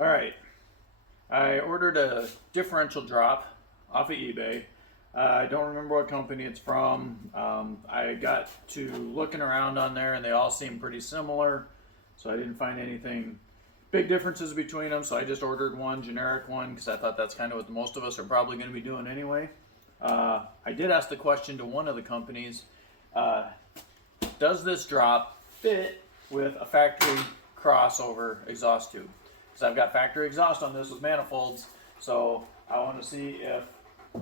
All right, I ordered a differential drop off of eBay. I don't remember what company it's from. I got to looking around on there and they all seem pretty similar, so I didn't find anything big differences between them, so I just ordered one generic one because I thought that's kind of what most of us are probably going to be doing anyway. I did ask the question to one of the companies, does this drop fit with a factory crossover exhaust tube? Because I've got factory exhaust on this with manifolds, so I want to see if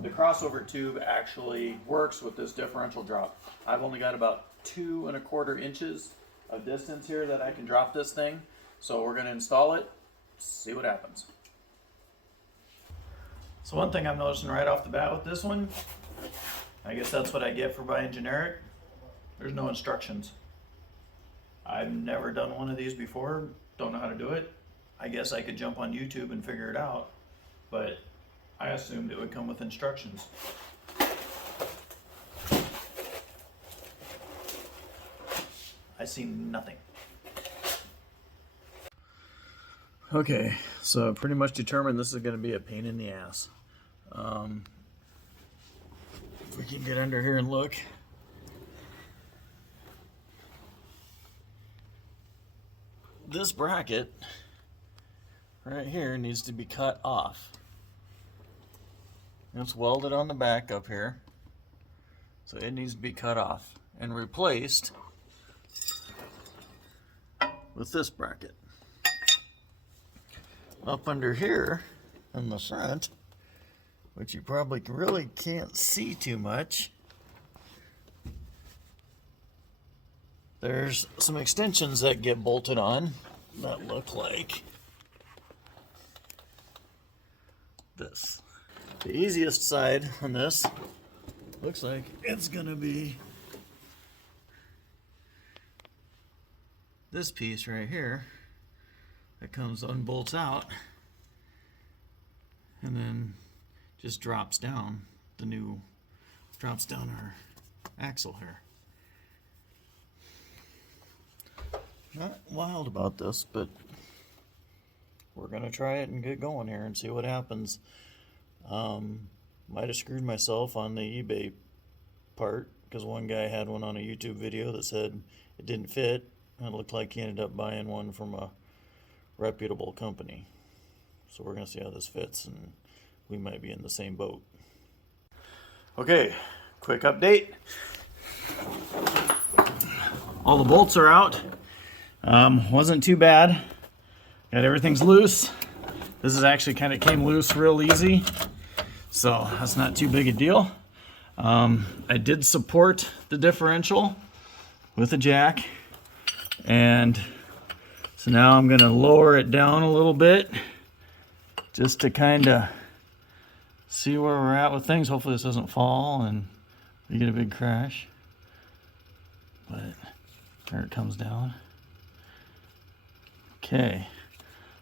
the crossover tube actually works with this differential drop. I've only got about 2¼ inches of distance here that I can drop this thing, so we're going to install it, see what happens. So one thing I'm noticing right off the bat with this one, I guess that's what I get for buying generic, there's no instructions. I've never done one of these before, don't know how to do it. I guess I could jump on YouTube and figure it out, but I assumed it would come with instructions. I see nothing. Okay, so pretty much determined this is going to be a pain in the ass. If we can get under here and look. This bracket right here needs to be cut off. It's welded on the back up here, so it needs to be cut off and replaced with this bracket. Up under here in the front, which you probably really can't see too much, there's some extensions that get bolted on that look like this. The easiest side on this looks like it's gonna be this piece right here that comes unbolts out and then just drops down our axle here. Not wild about this, but we're gonna try it and get going here and see what happens. Might have screwed myself on the eBay part because one guy had one on a YouTube video that said it didn't fit, and it looked like he ended up buying one from a reputable company. So we're gonna see how this fits, and we might be in the same boat. Okay, quick update. All the bolts are out. Wasn't too bad. Got everything's loose. This is actually kind of came loose real easy, so that's not too big a deal. I did support the differential with a jack, and so now I'm going to lower it down a little bit just to kind of see where we're at with things. Hopefully this doesn't fall and we get a big crash, but there it comes down. Okay,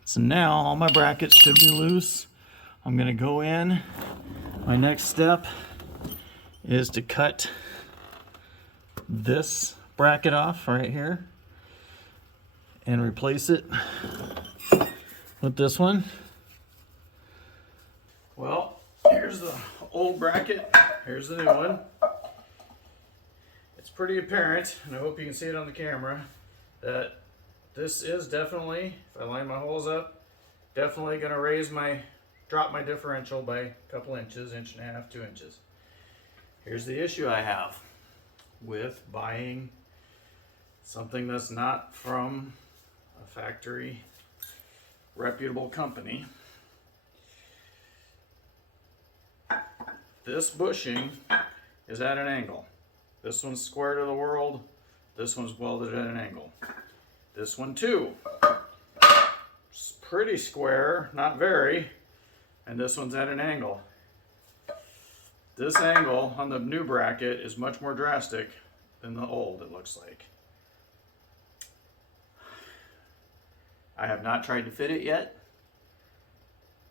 so now all my brackets should be loose. I'm going to go in. My next step is to cut this bracket off right here and replace it with this one. Well, here's the old bracket. Here's the new one. It's pretty apparent, and I hope you can see it on the camera, that this is definitely, if I line my holes up, definitely going to drop my differential by a couple inches, 1.5, 2 inches. Here's the issue I have with buying something that's not from a factory reputable company. This bushing is at an angle. This one's square to the world. This one's welded at an angle. This one too. It's pretty square, not very, and this one's at an angle. This angle on the new bracket is much more drastic than the old, it looks like. I have not tried to fit it yet,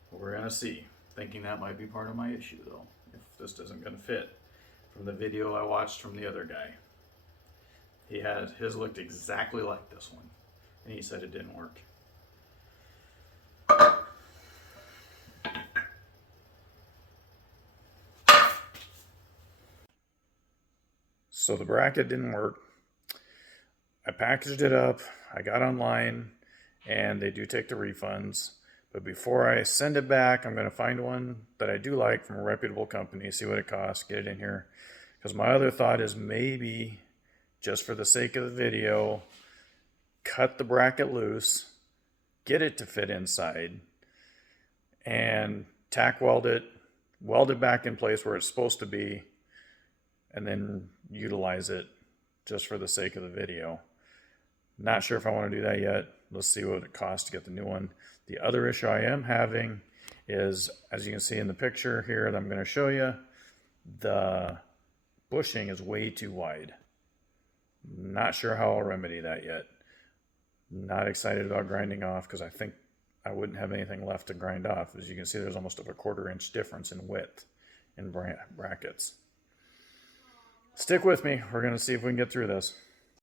but we're gonna see. Thinking that might be part of my issue though, if this isn't gonna fit from the video I watched from the other guy. His looked exactly like this one, and he said it didn't work. So the bracket didn't work. I packaged it up, I got online, and they do take the refunds. But before I send it back, I'm going to find one that I do like from a reputable company, see what it costs, get it in here. Because my other thought is maybe, just for the sake of the video, cut the bracket loose, get it to fit inside, and tack weld it back in place where it's supposed to be, and then utilize it just for the sake of the video. Not sure if I want to do that yet. Let's see what it costs to get the new one. The other issue I am having is, as you can see in the picture here that I'm going to show you, the bushing is way too wide. Not sure how I'll remedy that yet. Not excited about grinding off because I think I wouldn't have anything left to grind off. As you can see, there's almost a 1/4 inch difference in width in brackets. Stick with me. We're going to see if we can get through this.